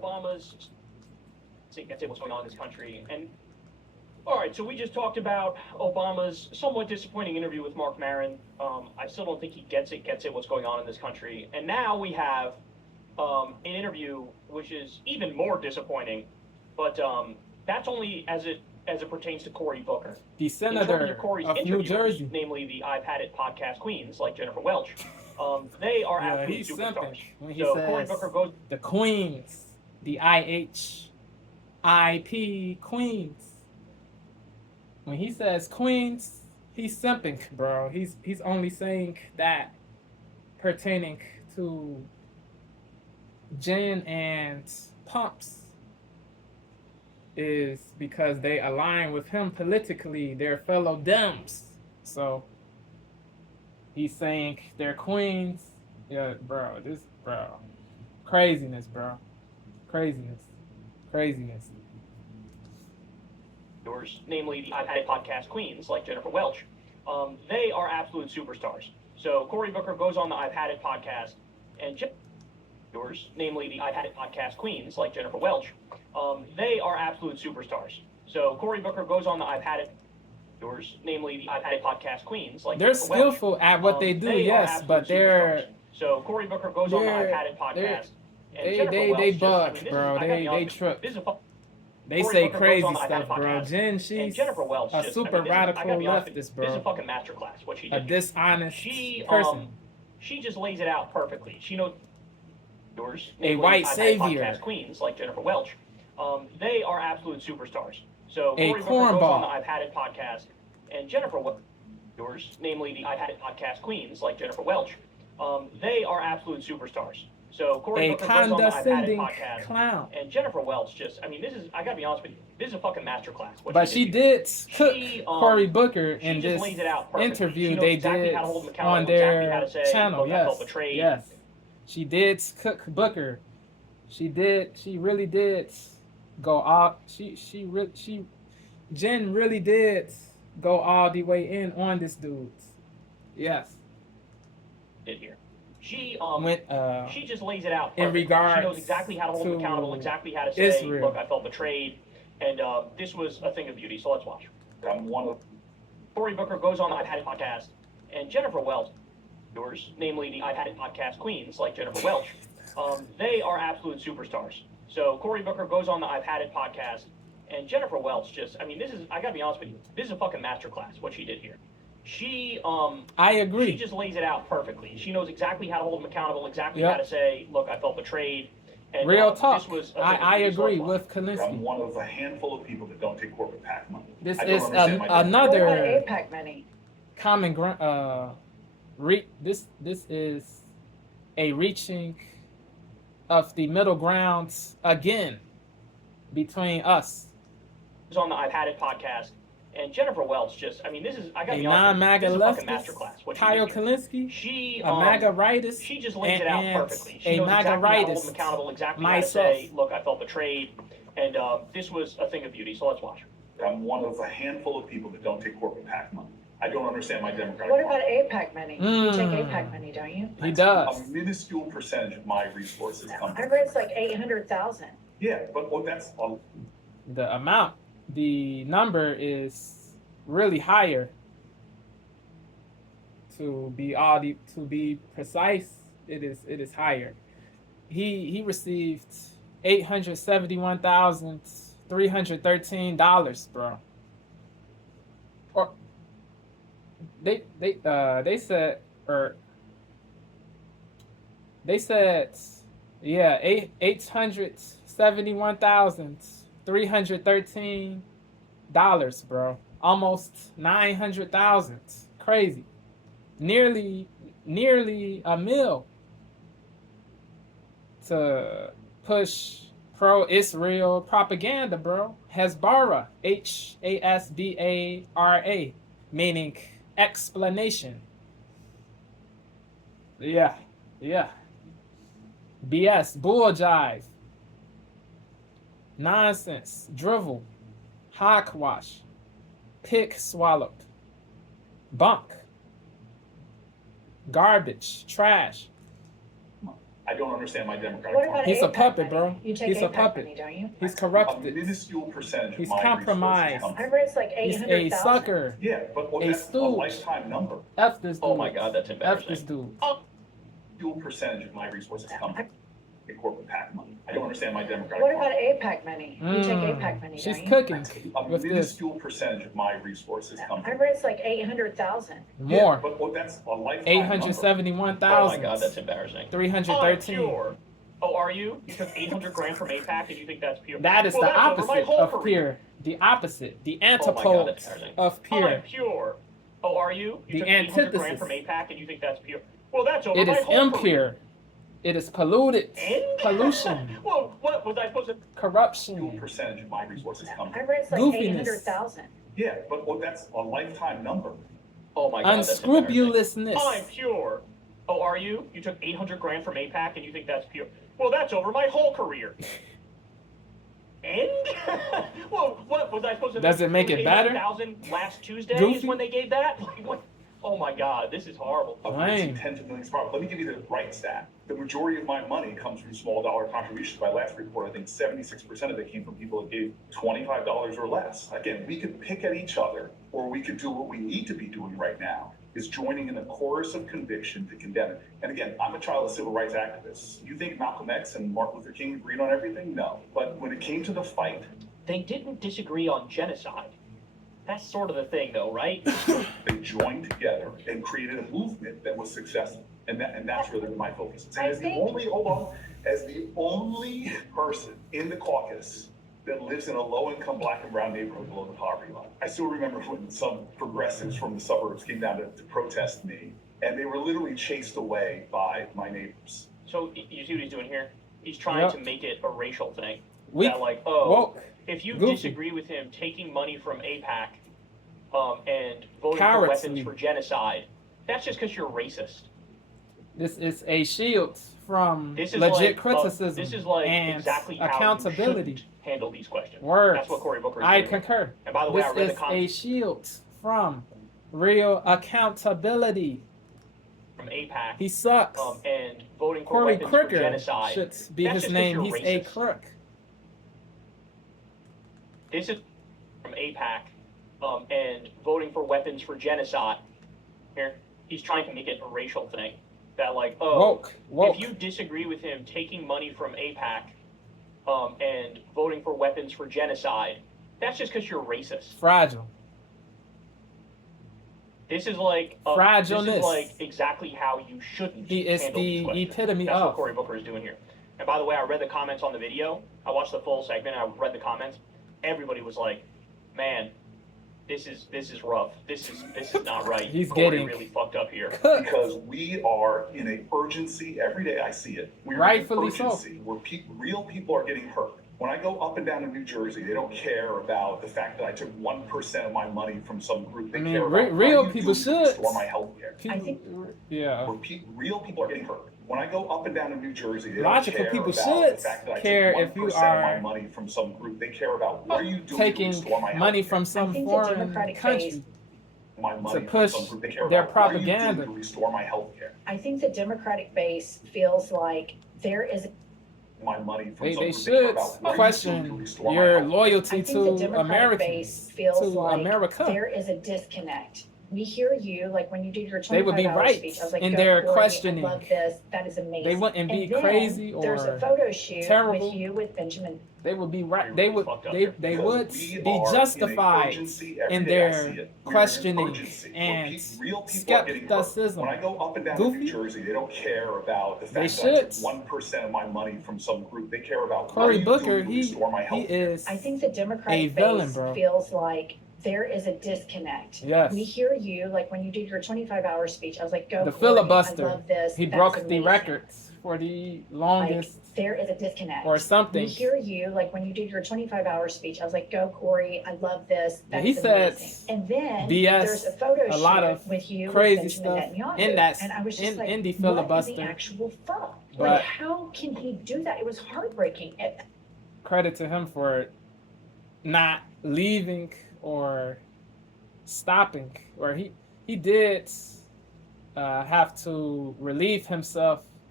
Obama's that's what's going on in this country. And all right, so we just talked about Obama's somewhat disappointing interview with Mark Maron. I still don't think he gets it what's going on in this country. And now we have an interview which is even more disappointing, but that's only as it pertains to Cory Booker. The senator of New Jersey, namely the AIPAC podcast queens like Jennifer Welch. They are absolute superstars. When he says Cory Booker goes the queens, the IHIP queens. When he says queens, he's simping, bro. He's only saying that pertaining to Jen and Pumps is because they align with him politically. They're fellow Dems. So he's saying they're queens. Yeah, bro. Craziness, bro. Craziness. Namely the AIPAC podcast queens like Jennifer Welch. They are absolute superstars. So Cory Booker goes on the AIPAC podcast, and namely the AIPAC podcast queens like Jennifer Welch. They are absolute superstars. So Cory Booker goes on the AIPAC, namely the AIPAC podcast queens like they're Jennifer skillful Welch. at what they do, yes, but they're so Cory Booker goes on the AIPAC podcast. They bug, bro. They trip. They say crazy stuff, bro. Jen, she's a super radical leftist, bro. This is a fucking masterclass. What she did. A dishonest person. She just lays it out perfectly. She knows. A white savior. Podcast queens like Jennifer Welch. They are absolute superstars. So a Cory Booker goes on the cornball. AIPAC podcast, and Jennifer Welch, namely the AIPAC podcast queens like Jennifer Welch. They are absolute superstars. So Cory Booker goes on the AIPAC podcast, clown. and Jennifer Welch just, this is, I gotta be honest with you, this is a fucking masterclass. But she did cook Cory Booker in this interview they did on their channel. Yes. She did cook Booker. She really did go off. Jen really did go all the way in on this dude. Yes. Did here. She just lays it out perfectly. In regards she knows exactly how to hold him accountable, exactly how to say, Israel. Look, I felt betrayed, and this was a thing of beauty. So let's watch. Cory Booker goes on the AIPAC podcast, and Jennifer Welch, namely the AIPAC podcast queens like Jennifer Welch. They are absolute superstars. So Cory Booker goes on the AIPAC podcast, and Jennifer Welch just, this is, I gotta be honest with you, this is a fucking masterclass, what she did here. I agree. She just lays it out perfectly. She knows exactly how to hold him accountable, exactly how to say, look, I felt betrayed. And, real talk. This was I agree with Kalinsky. I'm one of a handful of people that don't take corporate PAC money. This is another AIPAC money. Common ground. This is a reaching of the middle grounds again between us. On the AIPAC podcast, and Jennifer Welch just, this is, I gotta a be honest, non-MAGA this is a fucking leftist, masterclass. What Kyle Kalinsky, a MAGA rightist, she just lays it out perfectly. She a knows MAGA exactly how to hold rightist, him accountable, exactly myself. how to say, look, I felt betrayed, and this was a thing of beauty. So let's watch. I'm one of a handful of people that don't take corporate PAC money. I don't understand my Democratic What about AIPAC money? You take AIPAC money, don't you? He does. A minuscule percentage of my resources come I read it's like 800,000. Yeah, but that's the amount. The number is really higher. To be precise, it is higher. He received $871,313, bro. Or they said 871,313, bro. Almost 900,000. Crazy. Nearly a mil to push pro-Israel propaganda, bro. Hezbollah, Hasbara, meaning explanation. Yeah. BS, bull jive, nonsense, drivel, hogwash, pick swallowed, bunk, garbage, trash. I don't understand my Democratic What about Party. He's a AIPAC puppet, money? bro. You take He's a AIPAC puppet. money, don't you? He's A corrupted. minuscule percentage He's of my compromised. resources I come. read it's like He's a 800,000. sucker. Yeah, but well, A that's a stooge. lifetime number. F this dude. Oh my God, that's F embarrassing. this dude. Fuel percentage of my resources come from corporate PAC money. I don't understand my Democratic What about Party. AIPAC money? You take AIPAC money, She's don't you? cooking A with this. minuscule percentage of my resources come I from. read it's like 800,000. More. But well, that's a lifetime Oh my 871,000. God, that's embarrassing. 313. I'm pure. Oh, are you? You took 800 grand from AIPAC and you think that's pure? That is Well, the that's over my opposite whole of career. pure. The opposite. The Oh my God, antipode that's embarrassing. of pure. I'm pure. Oh, are you? You The took 800 grand antithesis. from AIPAC and you think that's pure? Well, that's over It my is whole impure. career. It is polluted. And? Pollution. Well, what was I supposed to? fuel Corruption. percentage of my resources come I from. read it's like Goofiness. 800,000. Yeah, but well, that's a lifetime number. Oh my God, that's embarrassing. Unscrupulousness. I'm pure. Oh, are you? You took 800 grand from AIPAC and you think that's pure? Well, that's over my whole career. And? Well, what was I supposed to? Does it make it better? 800,000 last Tuesday Goofy? is when they gave that. Like, what? Oh my God, this is horrible. Of Lame. raising tens of millions of dollars. Let me give you the right stat. The majority of my money comes from small dollar contributions. My last report, I think 76% of it came from people that gave $25 or less. Again, we could pick at each other, or we could do what we need to be doing right now, is joining in a chorus of conviction to condemn it. And again, I'm a child of civil rights activists. You think Malcolm X and Martin Luther King agreed on everything? No. But when it came to the fight, They didn't disagree on genocide. That's sort of the thing, though, right? they joined together and created a movement that was successful. And that's really my focus. And as the only person in the caucus that lives in a low-income black and brown neighborhood below the poverty line. I still remember when some progressives from the suburbs came down to protest me, and they were literally chased away by my neighbors. So you see what he's doing here? He's trying Yep. to make it a racial thing. Weak. That like, oh, Woke. if you Goofy. disagree with him taking money from AIPAC and voting Cowardly. for weapons for genocide, that's just because you're racist. This is a shield from This is legit like, criticism this is like and exactly how accountability. you should handle these questions. Words. That's what Cory Booker is I doing. concur. And by the way, This I read the is a comments shield from real accountability. from AIPAC He sucks. and voting for Cory weapons for Crooker genocide. should be That's his just 'cause name. you're He's a racist. crook. This is from AIPAC and voting for weapons for genocide. Here, he's trying to make it a racial thing. That like, oh, Woke. if you disagree with him taking money from AIPAC and voting for weapons for genocide, that's just because you're racist. Fragile. This is like Fragileness. This is like exactly how you shouldn't. He is handle these the questions. epitome That's of. what Cory Booker is doing here. And by the way, I read the comments on the video. I watched the full segment. I read the comments. Everybody was like, "Man, this is rough. This is not right. He's Cory getting really fucked up here." cooked. Because we are in a urgency, every day I see it. We're Rightfully in so. urgency where real people are getting hurt. When I go up and down in New Jersey, they don't care about the fact that I took 1% of my money from some group. They I mean, care about real what do you people do to should. restore my health care. I think- Yeah. Where real people are getting hurt. When I go up and down in New Jersey, they Logical don't care people about should the fact that I care took if you 1% of my are money from some group. They care about what are you doing to Taking restore my money health from I some think the foreign Democratic country. base- my money to from push some group. They care their about what are you propaganda. doing to restore my health care. I think the Democratic base feels like there is. My money from They some group. should care about what are you doing to question restore my your health care. loyalty I think the to Democratic base Americans, feels to like America. there is a disconnect. We hear you, like when you did your They would be 25-hour right speech. I was like, in "Go, their Cory, questioning. I love this. That is amazing." They wouldn't be And then crazy there's a or photo shoot terrible. with you with Benjamin. They would be right. They They really would. fucked up They here. they Because would we be are justified in a urgency every in day I their see it. We're in an questioning urgency where and real people are getting hurt. skepticism. When I go up and down in Goofy. New Jersey, they don't care about the They fact that I took should. 1% of my money from some group. They care about what are Cory you Booker, doing to he restore my health care. is I think the Democratic a villain, base bro. feels like there is a disconnect. Yes. We hear you, like when you did your 25-hour speech. I was like, "Go, The Cory, filibuster. I love this. He That's broke the amazing." records for the longest Like, there is a disconnect. or something. We hear you, like when you did your 25-hour speech. I was like, "Go, Cory, I love this. Yeah, That's he said amazing." And then BS, there's a photo a lot shoot of with you crazy with Benjamin stuff Netanyahu. in that and I was just in, like, in the what is filibuster. the actual fuck? But- Like, how can he do that? It was heartbreaking. Credit to him for not leaving or stopping, or he did have to relieve himself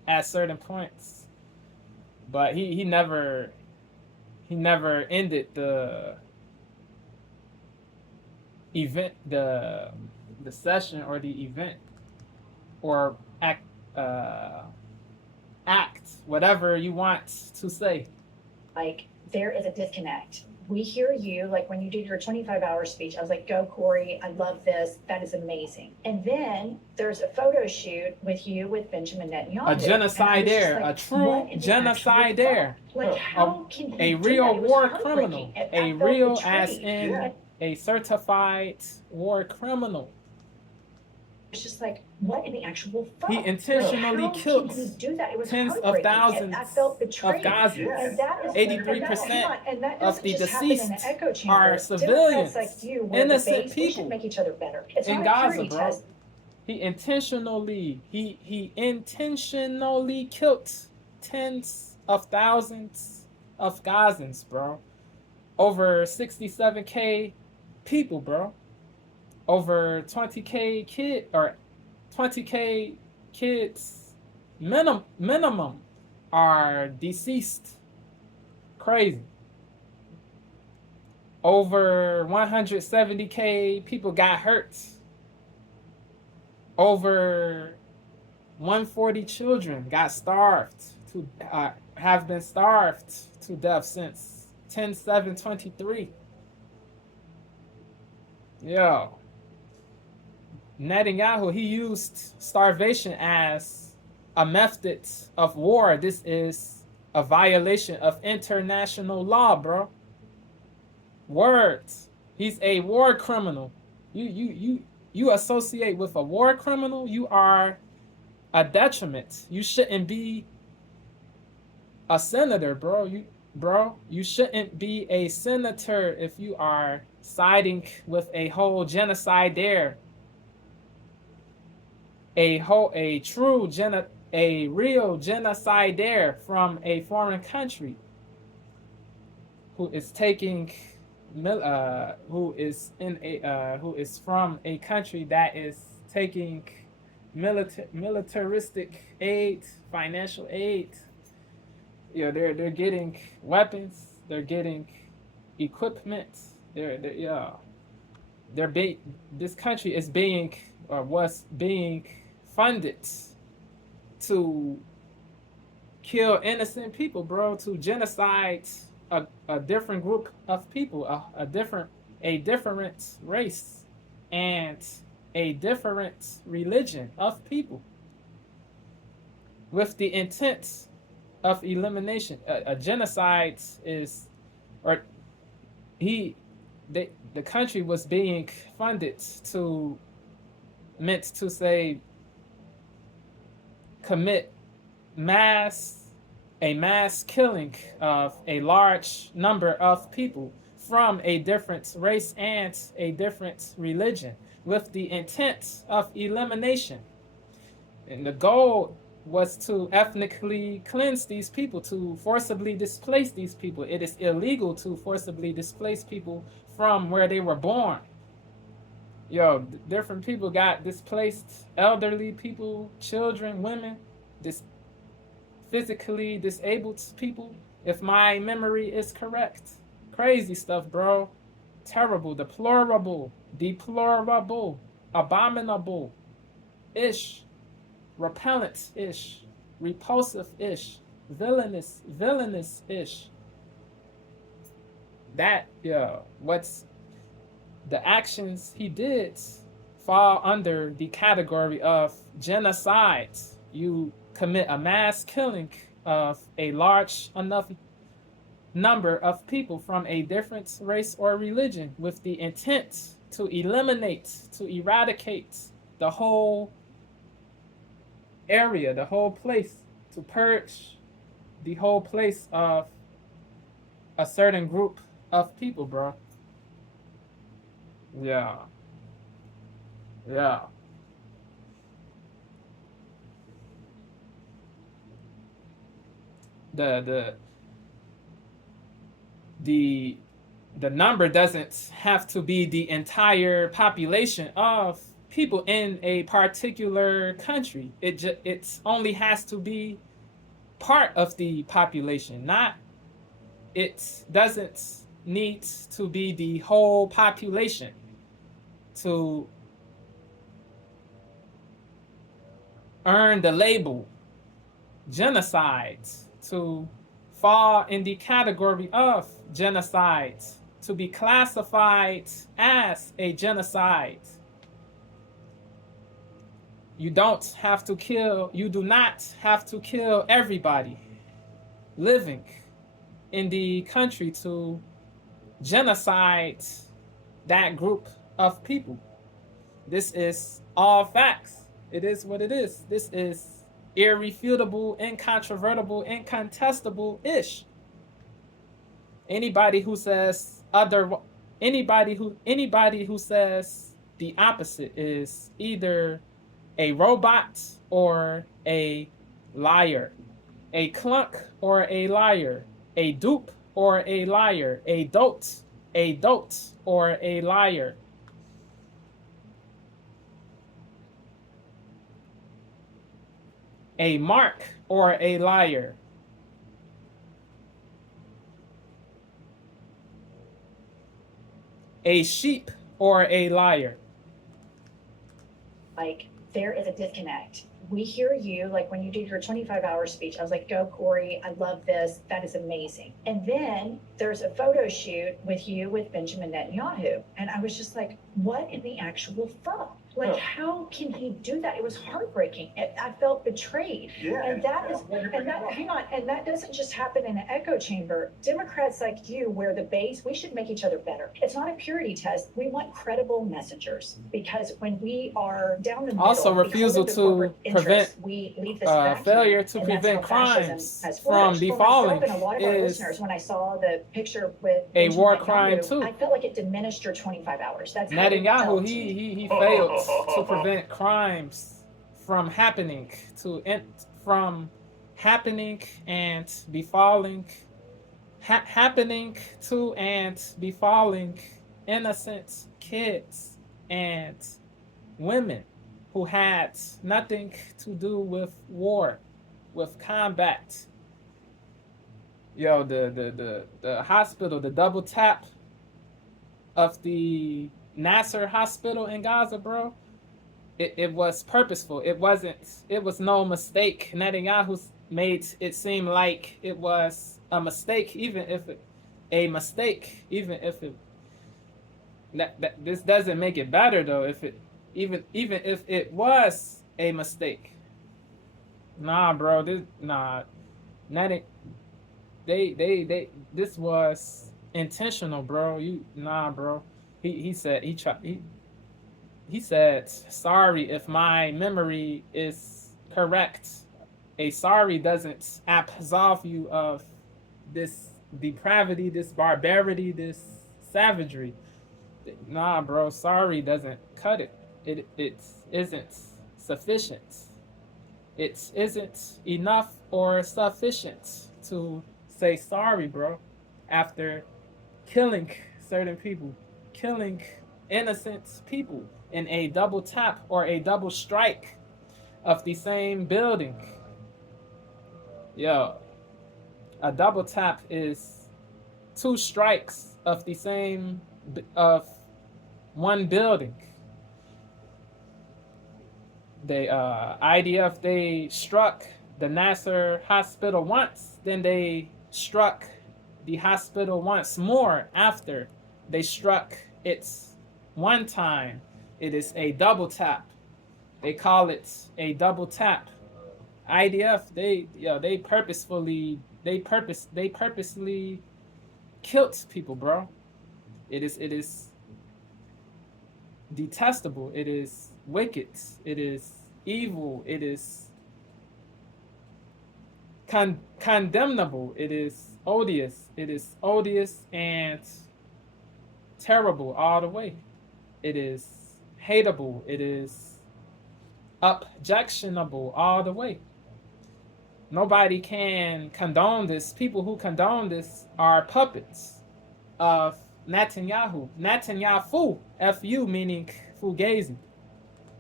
at certain points, but he never ended the event, the session or the event or act, whatever you want to say. Like, there is a disconnect. We hear you, like when you did your 25-hour speech, I was like, go Corey, I love this, that is amazing. And then there's a photo shoot with you with Benjamin Netanyahu. A genocidaire, like, a true genocidaire. Like, how can he a do real that? It was war heartbreaking. criminal. I A felt real betrayed. as in a certified war criminal. It's just like, what in the actual fuck? He intentionally killed tens of thousands of Gazans. And that is 83% of the deceased are civilians, like you, innocent we should people make each other better. It's in not a Gaza, purity bro. test. He intentionally killed tens of thousands of Gazans, bro. Over 67K people, bro. Over 20K kids minimum are deceased. Crazy. Over 170K people got hurt. Over 140 children got starved to have been starved to death since 10/7/23. Yo. Netanyahu, he used starvation as a method of war. This is a violation of international law, bro. Words. He's a war criminal. You associate with a war criminal, you are a detriment. You shouldn't be a senator, bro. You shouldn't be a senator if you are siding with a whole genocidaire. A real genocidaire from a foreign country who is taking who is from a country that is taking militaristic aid, financial aid. Yeah, they're getting weapons, they're getting equipment. This country is being or was being funded to kill innocent people, bro, to genocide a different group of people, a different race and a different religion of people with the intent of elimination. A genocide is, or the country was being funded meant to say commit a mass killing of a large number of people from a different race and a different religion with the intent of elimination. And the goal was to ethnically cleanse these people, to forcibly displace these people. It is illegal to forcibly displace people from where they were born. Yo, different people got displaced, elderly people, children, women, physically disabled people, if my memory is correct. Crazy stuff, bro. Terrible, deplorable, abominable-ish, repellent-ish, repulsive-ish, villainous-ish. That, what's the actions he did fall under the category of genocide. You commit a mass killing of a large enough number of people from a different race or religion with the intent to eliminate, to eradicate the whole area, the whole place, to purge the whole place of a certain group of people, bro. Yeah. The number doesn't have to be the entire population of people in a particular country. It only has to be part of the population, not it doesn't need to be the whole population to earn the label genocide, to fall in the category of genocide, to be classified as a genocide. You do not have to kill everybody living in the country to genocide that group of people. This is all facts. It is what it is. This is irrefutable, incontrovertible, incontestable-ish. Anybody who says anybody who says the opposite is either a robot or a liar, a clunk or a liar, a dupe or a liar, a dote or a liar. A mark or a liar. A sheep or a liar. Like, there is a disconnect. We hear you, like when you did your 25-hour speech, I was like, go Corey, I love this, that is amazing. And then there's a photo shoot with you with Benjamin Netanyahu. And I was just like, what in the actual fuck? Like, how can he do that? It was heartbreaking. I felt betrayed. Yeah, and that doesn't just happen in an echo chamber. Democrats like you wear the base. We should make each other better. It's not a purity test. We want credible messengers, because when we are down the middle, also refusal to prevent we leave this vacuum, failure to and prevent that's how fascism crimes has from flourished. befalling For myself and a lot of our is listeners, when I saw the picture with a Benjamin war Netanyahu, crime too. I felt like it diminished your 25 hours. That's how it Netanyahu, felt to me. he failed to prevent crimes from happening and befalling innocent kids and women who had nothing to do with war, with combat. Yo, the hospital, the double tap of the Nasser hospital in Gaza, bro, it was purposeful. It was no mistake. Netanyahu made it seem like it was a mistake, even if this doesn't make it better though. Even if it was a mistake. Nah, bro, this was intentional, bro. Bro. He said, sorry if my memory is correct. A sorry doesn't absolve you of this depravity, this barbarity, this savagery. Nah, bro, sorry doesn't cut it. It isn't sufficient. It isn't enough or sufficient to say sorry, bro, after killing certain people, killing innocent people in a double tap or a double strike of the same building. Yo, a double tap is two strikes of the same of one building. They IDF, they struck the Nasser hospital once, then they struck the hospital once more after they struck it one time. It is a double tap. They call it a double tap. IDF, they purposely killed people, bro. It is detestable. It is wicked. It is evil. It is condemnable. It is odious. It is odious and terrible all the way. It is hateable. It is objectionable all the way. Nobody can condone this. People who condone this are puppets of Netanyahu. Netanyahu, F-U, meaning fugazi.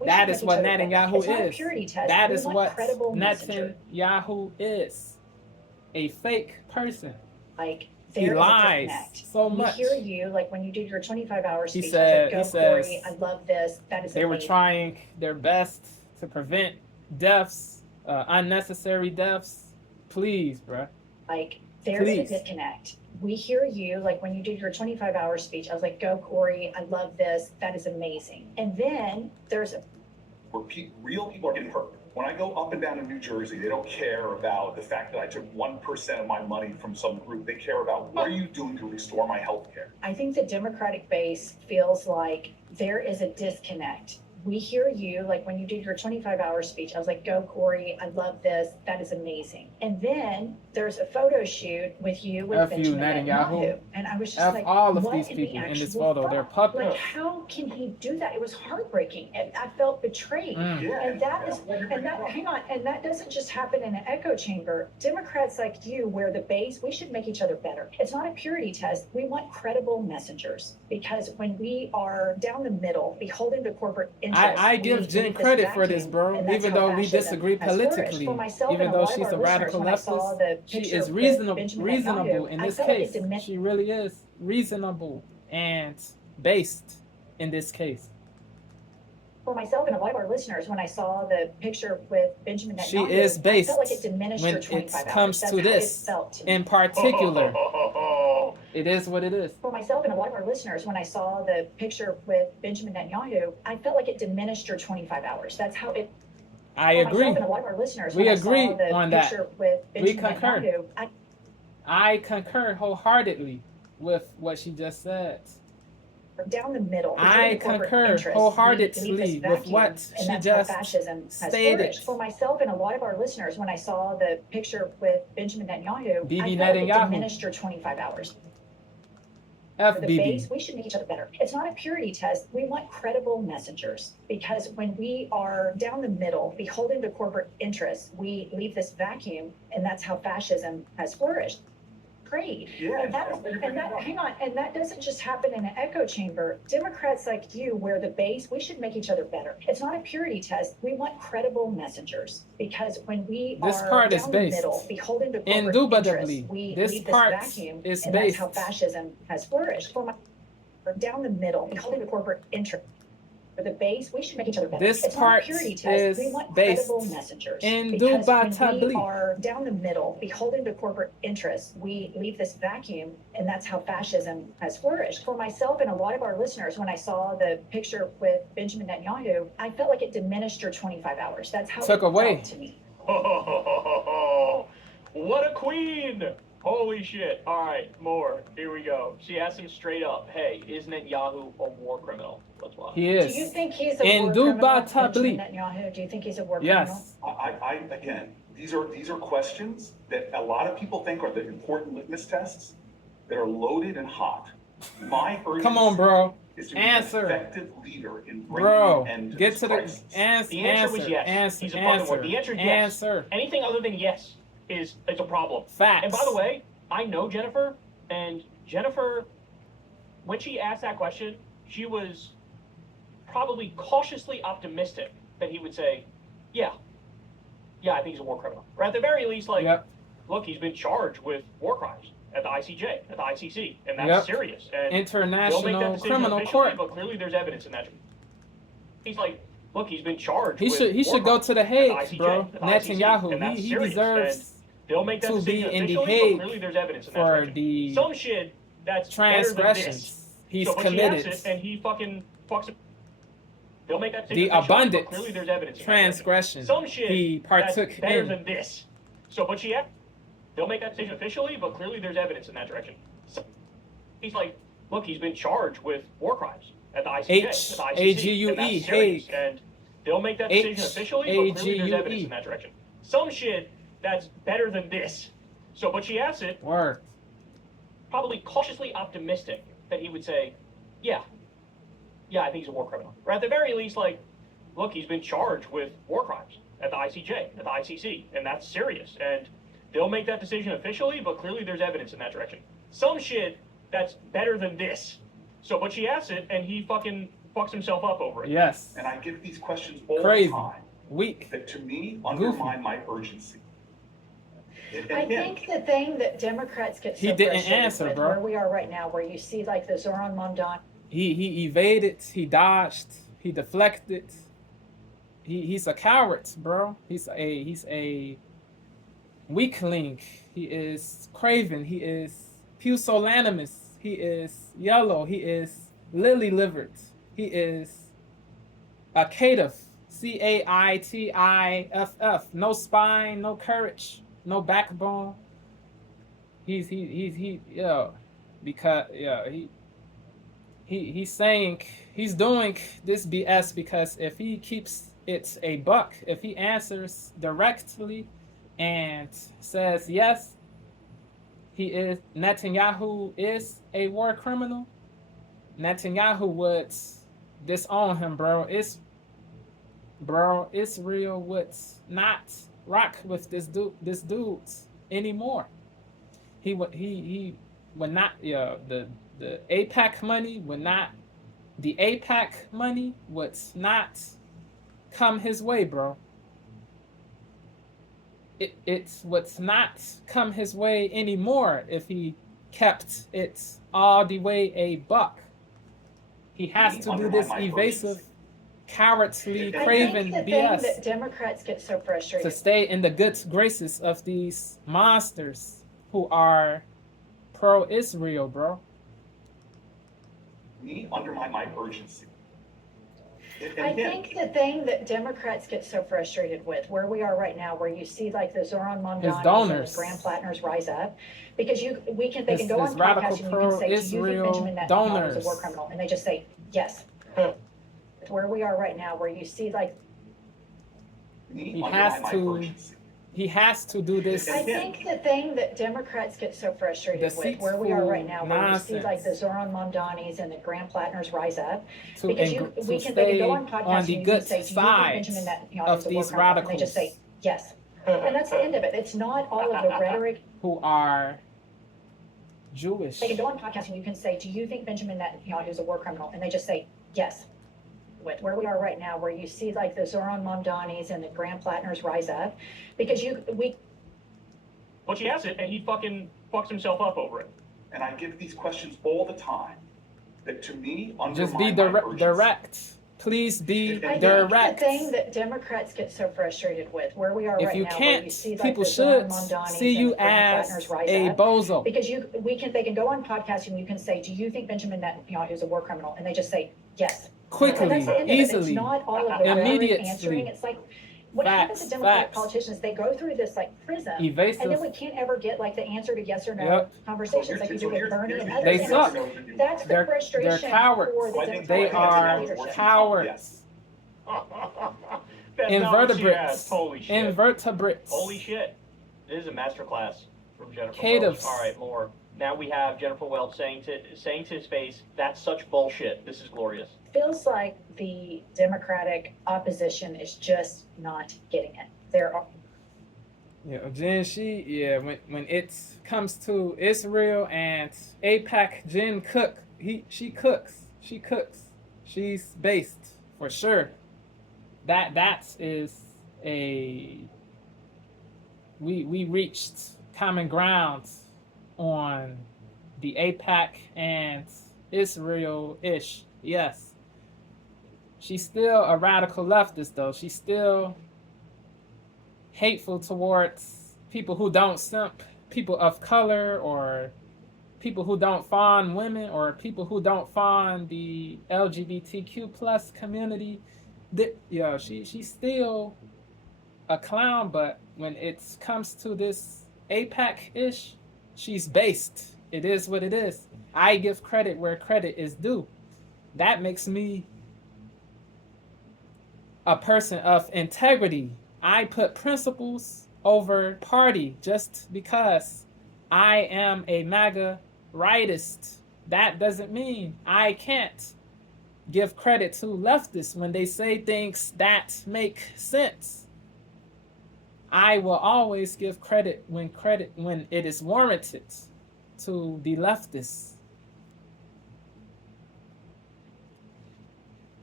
We That should is make what each other better. Netanyahu It's not a is. purity test. That We is want what credible messenger. Netanyahu is. A fake person. Like, He there is a lies disconnect. so We much. hear you, like when you did your 25-hour He speech, said, I was he like, go Corey, says I love this, that is they were amazing. trying their best to prevent deaths, unnecessary deaths. Please, bruh. Like, there is Please. a disconnect. We hear you, like when you did your 25-hour speech, I was like, go Corey, I love this, that is amazing. And then there's a Where real people are getting hurt. When I go up and down in New Jersey, they don't care about the fact that I took 1% of my money from some group. They care about what are you doing to restore my health care. I think the Democratic base feels like there is a disconnect. We hear you, like when you did your 25-hour speech, I was like, go Corey, I love this, that is amazing. And then there's a photo shoot with you with F you, Benjamin Netanyahu. Netanyahu. And I was just F like, all of what these in the people in this actual photo. They're fuck? puppets. Like, how can he do that? It was heartbreaking. And I felt betrayed. Yeah, And that is, and that, hang on, and that doesn't just happen in an echo chamber. Democrats like you, where the base, we should make each other better. It's not a purity test. We want credible messengers, because when we are down the middle, beholden to corporate interests, I give we Jen leave this credit for this, vacuum, bro. and that's Even how though we fascism disagree has flourished. politically, For myself even and a though lot of she's our a radical listeners, when I saw leftist, the she picture is with reasonable. Benjamin Reasonable Netanyahu, in I this felt like case. it diminished. She really is reasonable and based in this case. For myself and a lot of our listeners, when I saw the picture with Benjamin Netanyahu, She is I based felt like it diminished when your it 25 hours. comes That's to how this it felt to me. in particular. It is what it is. For myself and a lot of our listeners, when I saw the picture with Benjamin Netanyahu, I felt like it diminished your 25 hours. That's how it. I For agree. myself and a lot of our listeners, We when agree I saw the on that. picture with We Benjamin concur. Netanyahu, I concur wholeheartedly with what she just said. down the middle. I concur wholeheartedly with what she just stated. For myself and a lot of our listeners, when I saw the picture with Benjamin Netanyahu, Bibi I felt like it Netanyahu. diminished your 25 hours. F For the Bibi. base, we should make each other better. It's not a purity test. We want credible messengers, because when we are down the middle, beholden to corporate interests, we leave this vacuum, and that's how fascism has flourished. Great. Yeah, And that, hang on, and that doesn't just happen in an echo chamber. Democrats like you, where the base, we should make each other better. It's not a purity test. We want credible messengers, because when we This are part is down based. the middle, beholden to corporate Indubitably, interests, we this leave part this vacuum, is and that's how based. fascism has flourished. Down the middle, beholden to corporate interests. For the base, we should make each other better. This It's not part a purity test. We is want based. credible messengers. Because when Indubitably. we are down the middle, beholden to corporate interests, we leave this vacuum, and that's how fascism has flourished. For myself and a lot of our listeners, when I saw the picture with Benjamin Netanyahu, I felt like it diminished your 25 hours. That's how Took it away. felt to me. What a queen! Holy shit. All right, more. Here we go. She asked him straight up, hey, is Netanyahu a war criminal? Let's watch. He Do is. you think he's a war criminal, Indubitably. Benjamin Netanyahu? Do you think he's a war criminal? Yes. I again, these are questions that a lot of people think are the important litmus tests that are loaded and hot. My urgency Come on, bro. is to be Answer. an effective leader in bringing Bro, an end to get this to the crisis. answer. The answer was yes. He's a fucking war. The answer is yes. Answer. Anything other than yes is a problem. Facts. And by the way, I know Jennifer, and Jennifer, when she asked that question, she was probably cautiously optimistic that he would say, yeah, I think he's a war criminal. Or at the very least, like, Yep. look, he's been charged with war crimes at the ICJ, at the ICC, and that's Yep. serious. And they'll make that International decision Criminal officially, Court. but clearly there's evidence in that. He's like, look, he's been charged He with should war go crimes to the at Hague, ICJ, bro. at the ICC, and Netanyahu. that's He serious. deserves They'll make that to be decision in the officially, but Hague clearly there's evidence in that for direction. the Some shit that's better than this. transgressions he's So, but she asks committed. it, and he fucking fucks it. They'll make that The decision officially, abundant but clearly there's evidence in that direction. transgression Some shit he partook that's better in. than this. So, but she asked, they'll make that decision officially, but clearly there's evidence in that direction. So, he's like, look, he's been charged with war crimes at the ICJ, at the ICC, H-A-G-U-E, and that's serious. Hague. And they'll make that decision officially, but clearly there's evidence in that direction. Some shit that's better than this. So, but she asks it, Word. probably cautiously optimistic that he would say, yeah, I think he's a war criminal. Or at the very least, like, look, he's been charged with war crimes at the ICJ, at the ICC, and that's serious. And they'll make that decision officially, but clearly there's evidence in that direction. Some shit that's better than this. So, but she asks it, and he fucking fucks himself up over it. Yes. And I get these questions all Crazy. the time Weak. that to me undermine my urgency. And I again, think the thing that Democrats get so He didn't frustrated answer, with, bro. where we are right now, where you see like the Zoran Mondani. He evaded, he dodged, he deflected. He's a coward, bro. He's a weakling. He is craven. He is pusillanimous. He is yellow. He is lily-livered. He is a caitiff. CAITIFF. No spine, no courage, no backbone. He's saying he's doing this BS because if he keeps it a buck, if he answers directly and says yes, Netanyahu is a war criminal, Netanyahu would disown him, bro. Israel would not rock with this dude anymore. He would not, the AIPAC money would not, the AIPAC money would not come his way, bro. It would not come his way anymore if he kept it all the way a buck. He has to do this evasive, cowardly, craven BS. I think the thing that Democrats get so frustrated to stay in the good graces of these monsters who are pro-Israel, bro. Me undermine my urgency. And I again, think the thing that Democrats get so frustrated with, where we are right now, where you see like the Zoran Mondani and the Graham Plattners rise up, because they can go on podcasts and you can say, do you think Benjamin Netanyahu is a war criminal? And they just say, yes. Where we are right now, where you see like me undermine my urgency. He has to do this. I think the thing that Democrats get so frustrated with, where we are right now, where you see like the Zoran Mondanis and the Graham Plattners rise up, because they can go on podcasts and you can say, do you think Benjamin Netanyahu is a war criminal? And they just say, yes. And that's the end of it. It's not all of the rhetoric. Who are Jewish. They can go on podcasts and you can say, do you think Benjamin Netanyahu is a war criminal? And they just say, yes. With where we are right now, where you see like the Zoran Mondanis and the Graham Plattners rise up, because But she has it, and he fucking fucks himself up over it. And I get these questions all the time that to me undermine just be direct. Please be direct. The thing that Democrats get so frustrated with, where we are right now, where you see like people the should Mondani see you as a bozo. Because they can go on podcasts and you can say, do you think Benjamin Netanyahu is a war criminal? And they just say, yes. Quickly, easily, it's not all of the immediately answering. It's like what happens to Democratic politicians, they go through this like prism, evasive, and then we can't ever get like the answer to yes or no conversations like you do with Bernie and others. They suck. That's the frustration. They're cowards. They are cowards. Invertebrates. Holy shit. Invertebrates. Holy shit. This is a masterclass from Jennifer Caitiffs. Welch. All right, more. Now we have Jennifer Welch saying to his face, that's such bullshit. This is glorious. Feels like the Democratic opposition is just not getting it. Jen, when it comes to Israel and AIPAC, Jen she cooks. She's based for sure. That is we reached common ground on the AIPAC and Israel-ish. Yes. She's still a radical leftist, though. She's still hateful towards people who don't simp, people of color, or people who don't fawn women, or people who don't fawn the LGBTQ plus community. She's still a clown, but when it comes to this AIPAC-ish, she's based. It is what it is. I give credit where credit is due. That makes me a person of integrity. I put principles over party just because I am a MAGA rightist. That doesn't mean I can't give credit to leftists when they say things that make sense. I will always give credit when it is warranted to the leftists.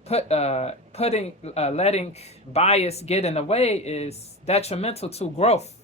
letting bias get in the way is detrimental to growth.